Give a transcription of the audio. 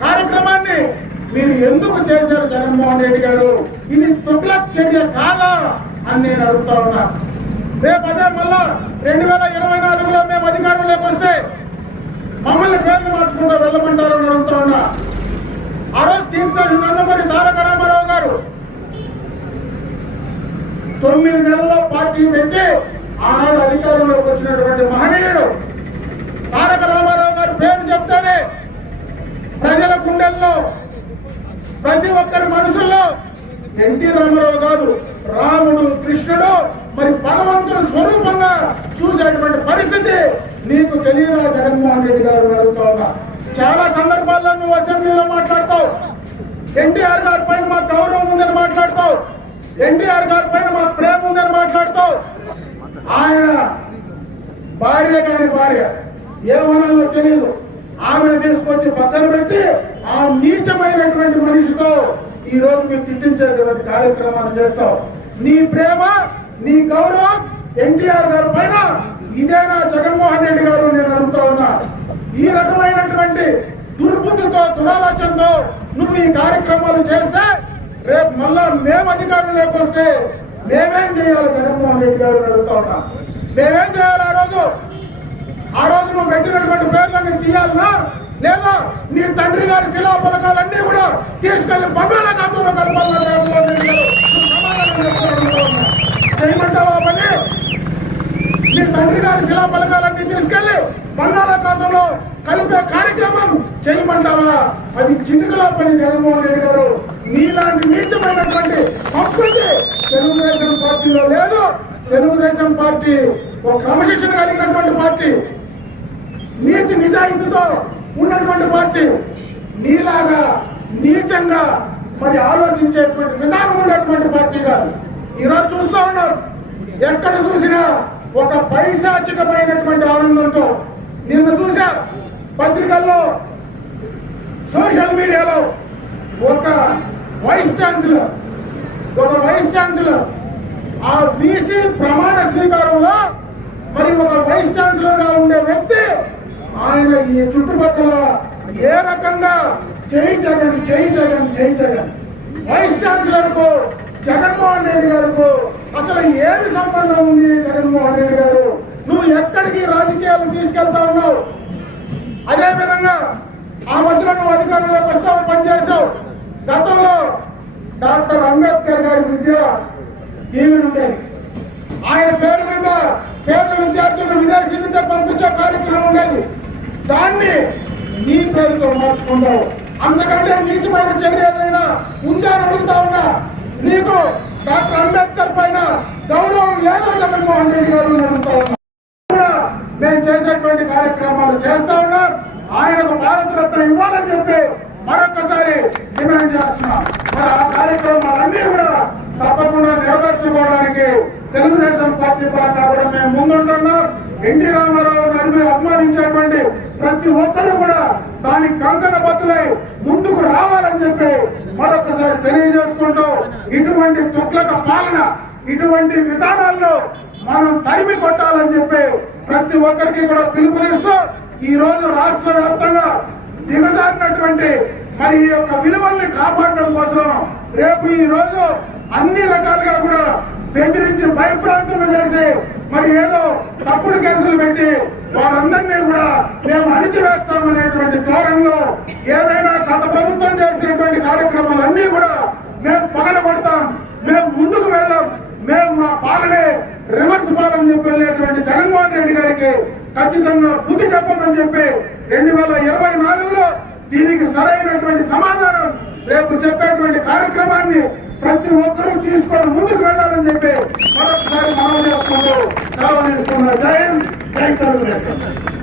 కార్యక్రమాన్ని మీరు ఎందుకు చేశారు జగన్మోహన్ రెడ్డి గారు? ఇది తుగ్లక్ చర్య కాదా అని నేను అడుగుతా ఉన్నా. రేపు అదే మళ్ళా 2024లో మేము అధికారంలోకి వస్తే మమ్మల్ని పేర్లు మార్చుకుంటూ వెళ్ళమంటారు అని అడుగుతా ఉన్నా. ఆ రోజు తీర్థం నందమూరి తారక రామారావు గారు 9 నెలల్లో పార్టీ పెట్టి ఆనాడు అధికారంలోకి వచ్చినటువంటి మహనీయుడు తారక రామారావు గారు పేరు చెప్తానే ప్రజల గుండెల్లో ప్రతి ఒక్కరి మనసుల్లో ఎన్టీ రామారావు గారు రాముడు కృష్ణుడు మరి భగవంతుడు స్వరూపంగా చూసేటువంటి పరిస్థితి నీకు తెలియదా జగన్మోహన్ రెడ్డి గారు అడుగుతా ఉన్నా. చాలా సందర్భాల్లో నువ్వు అసెంబ్లీలో మాట్లాడతావు, ఎన్టీఆర్ గారి పైన మాకు గౌరవం ఉందని మాట్లాడతావు, ఎన్టీఆర్ గారి పైన మాకు ప్రేమ ఉందని మాట్లాడతావు. ఆయన భార్య గారి భార్య ఏమనాలో తెలియదు, ఆమెను తీసుకొచ్చి పక్కన పెట్టి ఆ నీచమైనటువంటి మనిషితో ఈ రోజు మీరు తిట్టించేటువంటి కార్యక్రమాలు చేస్తావు. నీ ప్రేమ నీ గౌరవం ఎన్టీఆర్ గారి పైన ఇదేనా జగన్మోహన్ రెడ్డి గారు నేను అడుగుతా ఉన్నా. ఈ రకమైనటువంటి దుర్బుద్ధితో దురాలోచనతో నువ్వు ఈ కార్యక్రమాలు చేస్తే రేపు మళ్ళా మేము అధికారంలోకి వస్తే మేమేం చేయాలి జగన్మోహన్ రెడ్డి గారు అడుగుతా ఉన్నా. మేమేం చేయాలి? ఆ రోజు నువ్వు పెట్టినటువంటి పేర్లన్నీ తీయాలనా లేదా నీ తండ్రి గారి శిలా పథకాలన్నీ కూడా తీసుకెళ్లి బంగాళాఖాతంలో చేయమంటావా? పని నీ తండ్రి గారి శిలా పథకాలన్నీ తీసుకెళ్లి బంగాళాఖాతంలో కలిపే కార్యక్రమం చేయమంటావా? అది చిటికలో పని జగన్మోహన్ రెడ్డి గారు. నీలాంటి నీచమైనటువంటి సంస్కృతి తెలుగుదేశం పార్టీలో లేదు. తెలుగుదేశం పార్టీ ఒక క్రమశిక్షణ కలిగినటువంటి పార్టీ, నీతి నిజాయితీతో ఉన్నటువంటి పార్టీ. నీలాగా నీచంగా మరి ఆలోచించేటువంటి విధానం ఉన్నటువంటి పార్టీ కాదు. ఈరోజు చూస్తూ ఉన్నాం, ఎక్కడ చూసినా ఒక పైశాచికమైనటువంటి ఆనందంతో. నిన్న చూసా పత్రికల్లో, సోషల్ మీడియాలో ఒక వైస్ ఛాన్సలర్ ఆ వీసీ ప్రమాణ స్వీకారంలో మరి ఒక వైస్ ఛాన్సలర్ గా ఉండే వ్యక్తి ఆయన ఈ చుట్టుపక్కల ఏ రకంగా జై జగన్ వైస్ ఛాన్సలర్ కు జగన్మోహన్ రెడ్డి గారికి అసలు ఏమి సంబంధం ఉంది? జగన్మోహన్ రెడ్డి గారు నువ్వు ఎక్కడికి రాజకీయాలు తీసుకెళ్తా ఉన్నావు? అదే విధంగా ఆ మధ్యలో నువ్వు అధికారంలోకి వస్తావు, పనిచేసావు. గతంలో డాక్టర్ అంబేద్కర్ గారి విద్య దీవెన ఉండేది. ఆయన పేరు మీద పేద విద్యార్థులను విదేశీ విద్య పంపించే కార్యక్రమం ఉండేది. దాన్ని నీ పేరుతో మార్చుకున్నావు. అంతకంటే నీచమైన చర్య ఏదైనా ఉందా అని అడుగుతా ఉన్నా. నీకు డాక్టర్ అంబేద్కర్ పైన గౌరవం లేదా జగన్మోహన్ రెడ్డి గారు అడుగుతా ఉన్నా. మేము చేసేటువంటి కార్యక్రమాలు చేస్తా ఉన్నాం. ఆయనకు ఇవ్వాలని చెప్పి మరొకసారి డిమాండ్ చేస్తున్నాం. మరి ఆ కార్యక్రమాలన్నీ కూడా తప్పకుండా నెరవేర్చుకోవడానికి తెలుగుదేశం పార్టీ పరంగా కూడా మేము ముందుంటున్నాం. ఎన్టీ రామారావు అభిమానించేటువంటి ప్రతి ఒక్కరూ కూడా దానికి కంకణ బద్దులై ముందుకు రావాలని చెప్పి మరొకసారి తెలియజేసుకుంటూ ఇటువంటి తుగ్లక పాలన, ఇటువంటి విధానాల్లో మనం తరిమి కొట్టాలని చెప్పి ప్రతి ఒక్కరికి కూడా పిలుపునిస్తూ ఈ రోజు రాష్ట్ర వ్యాప్తంగా దిగజారినటువంటి మరి ఈ యొక్క విలువల్ని కాపాడడం కోసం రేపు ఈ రోజు అన్ని రకాలుగా కూడా బెదిరించి భయప్రాంతం చేసి మరి ఏదో తప్పుడు కేసులు పెట్టి వారందరినీ కూడా మేము అణిచివేస్తామనేటువంటి ధోరణిలో ఏదైనా గత ప్రభుత్వం చేసినటువంటి కార్యక్రమాలన్నీ కూడా మేము పగలబడతాం, మేము ముందుకు వెళ్ళాం, మేము మా పాలనే రివర్స్ పాలన చెప్పి వెళ్ళేటువంటి జగన్మోహన్ రెడ్డి గారికి ఖచ్చితంగా బుద్ధి చెప్పమని చెప్పి 2024లో దీనికి సరైనటువంటి సమాధానం రేపు చెప్పేటువంటి కార్యక్రమాన్ని ప్రతి ఒక్కరూ తీసుకొని ముందుకు వెళ్ళాలని చెప్పి మరొకసారి మనం చేసుకుంటూ సెలవు తీసుకున్న. జై హింద్, జై తెలుగుదేశం.